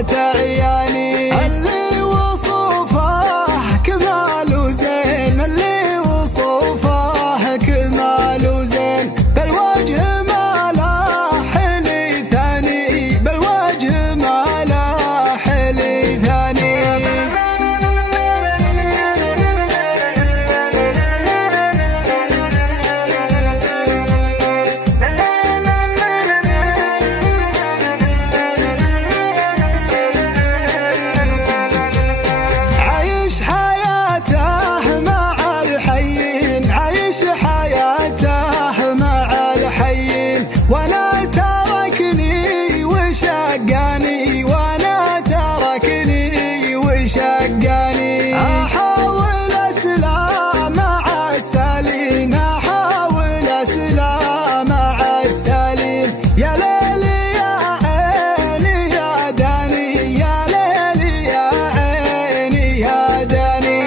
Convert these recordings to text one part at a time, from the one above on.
ذات عياني، اللي وصوفه كمال وزين، اللي وصوفه كمال وزين، بالوجه ما له حلي ثاني، بالوجه ما له حلي ثاني. وانا تركني وشقاني، وانا تركني وشقاني، احاول اسلام مع السالين، احاول اسلام مع السالين، يا ليلي يا عيني يا داني، يا ليلي يا عيني يا داني.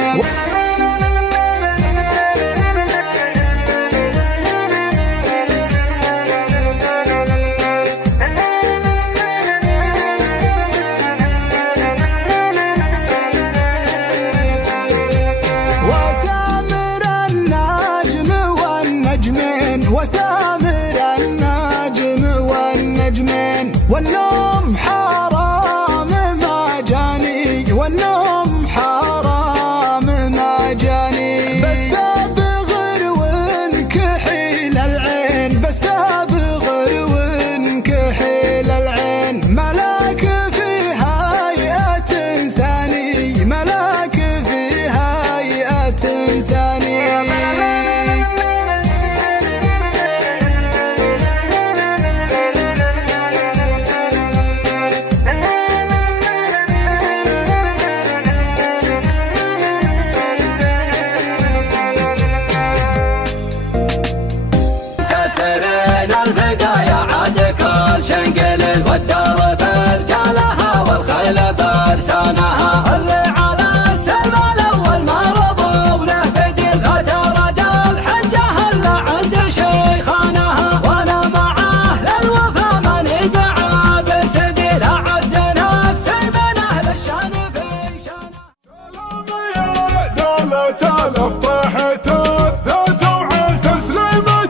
وسامر النجم والنجمين، والنوم حرام ما جاني، والنوم حرام ما جاني، بس بغر كحيل العين، بس بغر كحيل العين، ملاك في هيئة إنساني، ملاك في هيئة إنساني. شنقل والدار برجالها والخيل برسانها، اللي على السلم الاول ما رضوا له بديل، لا ترد الحجه الا عند شيخانها، وانا معاه للوفا ماني دعا بسبيل، اعد نفسي من اهل الشان في شانه. سلام يا دولة الافطاحة ذات وعين تسليمة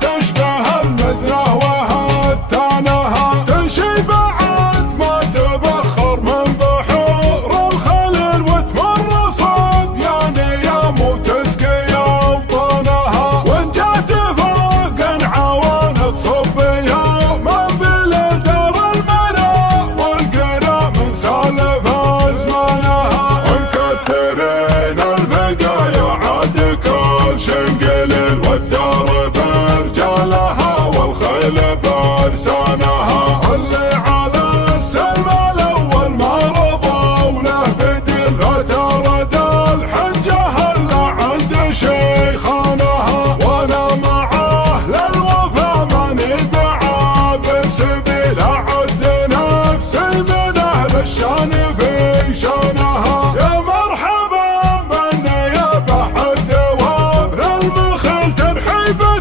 تشبه المزرعة وهتانها، تنشي بعد ما تبخر من بحور الخليل وتمر صد، يعني يا مو تسقي اوطانها، وان جات فوق عوان تصبيها من بلاد دار المنى والقنا من سالف ازمانها، ومكثرين البقايا عاد كل شنقل والدار برجالها والخيل برسانها، اللي على السلم الاول ما رضوا له بديل، لا ترد الحجه الا عند شيخانها، وانا معاه للوفا ماني دعا بسبيل، اعد نفسي من اهل الشان في شانها، يا مرحبا بالنيابه الدواب للمخل ترحيبه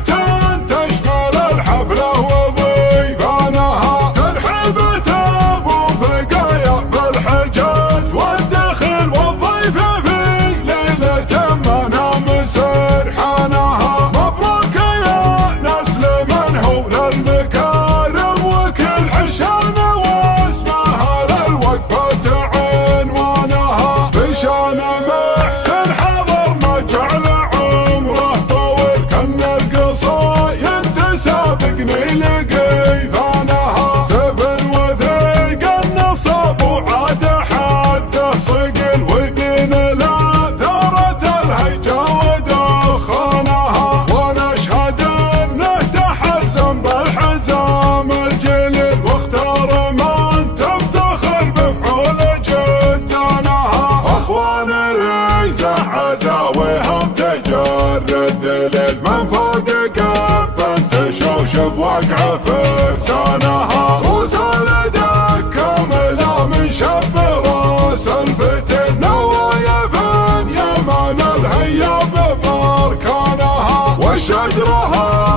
تشمل الحفله وضيفانها، ترحيبه ابو فقايا بالحجاج والدخل والضيف في ليله منام سرحانها، مبروك يا نسل من هو للمكارم وكل حشان واسمها للوقفه عنوانها، بشان محسن حضر ما جعل عمره طول، كان القصايد تسابقني لقيفانها، سفن وثيق النصب وعاد حده صقل، وبين لا ثورة الهيجا ودخانها، ونشهد انه تحزم بالحزام الجليل، واختار من تفتخر بفعول جدانها، اخوان ريزه عزاويهم تجر الذليل، من فوق قب تشوشب واقعه فرسانها، وسالدك كامله من شب راس الفتن، نوايا فن يمان الهياب باركانها، والشجره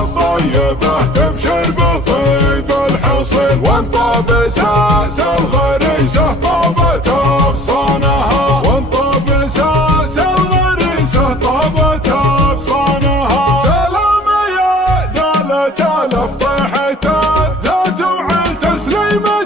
الطيبه تبشر بطيب الحصن، وانطى بساس الغريب الغريسة طابت أغصانها، وانطبس أساس الغريسة طابت أغصانها. سلام يا دالة ألف طيحة ذات وعين تسليمة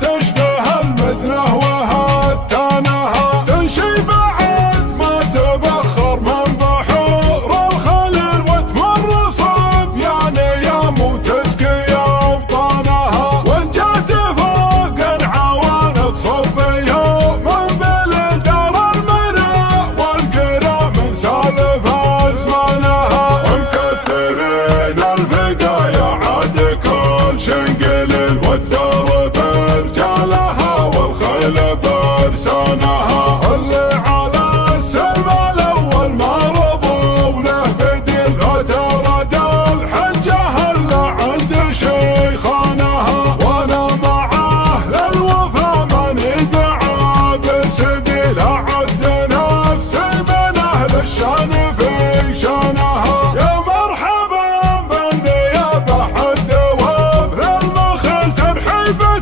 تشبه المزنة وهتانها، تنشي بعد ما تبخر من بحور الخليل وتمر صبيان يام وتسقي أوطانها. وإن جات فوق العوانض صبيها من بالدار المراء والقرى من سالف أزمانها. ومكثرين الفقايا عاد كل شنقل والدار برجالها والخيل برسانها. اللي على السلم الأول ما رضوا له بديل لا ترد الحجة إلا عند شيخانها. وأنا مع أهل الوفا من يدعى بالسبيل أعد نفسي من أهل الشان في شانها. يا مرحبا بالنيابة حد وابن المخل ترحيبة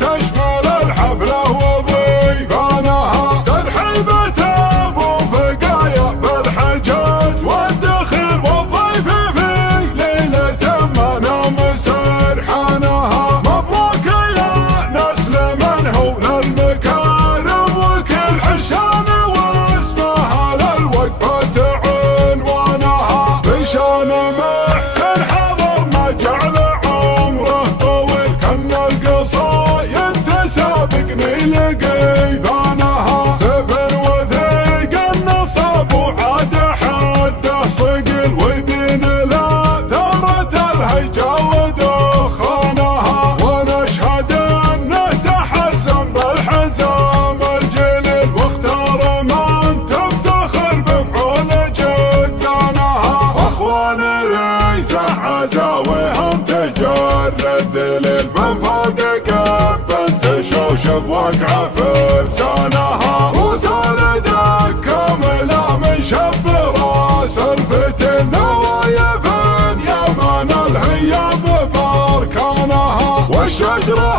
تشمل الحفلة وضيفانها. ترحيبة أبو فقايا بالحجاج والدخيل والضيف في ليلة ما نام سرحانها. مبروك يا نسل من هو للمكارم وكل حشان واسمها للوقفة عنوانها. بشان محسن حضر ما جعل عمره طويل كان القصايد تسابقني لقيفانها. سفر وثيق النصب وعاد حده صقل ويبين لا ثورة الهيجا ودخانها. ونشهد انه تحزم بالحزام الجليل واختار من تفتخر بفعول جدانها. اخوان الريسة عزاويهم تجر الذليل من فوق قب تشوشب وقع فرسانها. وصال دكة ملا من شب راس الفتن نوايف يمن الهياض باركانها. والشجرة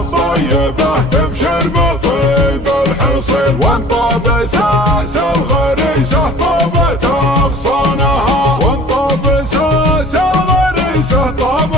الطيبة تبشر بطيب الحصين وانطبس أساس الغريسة طابت أغصانها. وانطبس أساس الغريسة طابت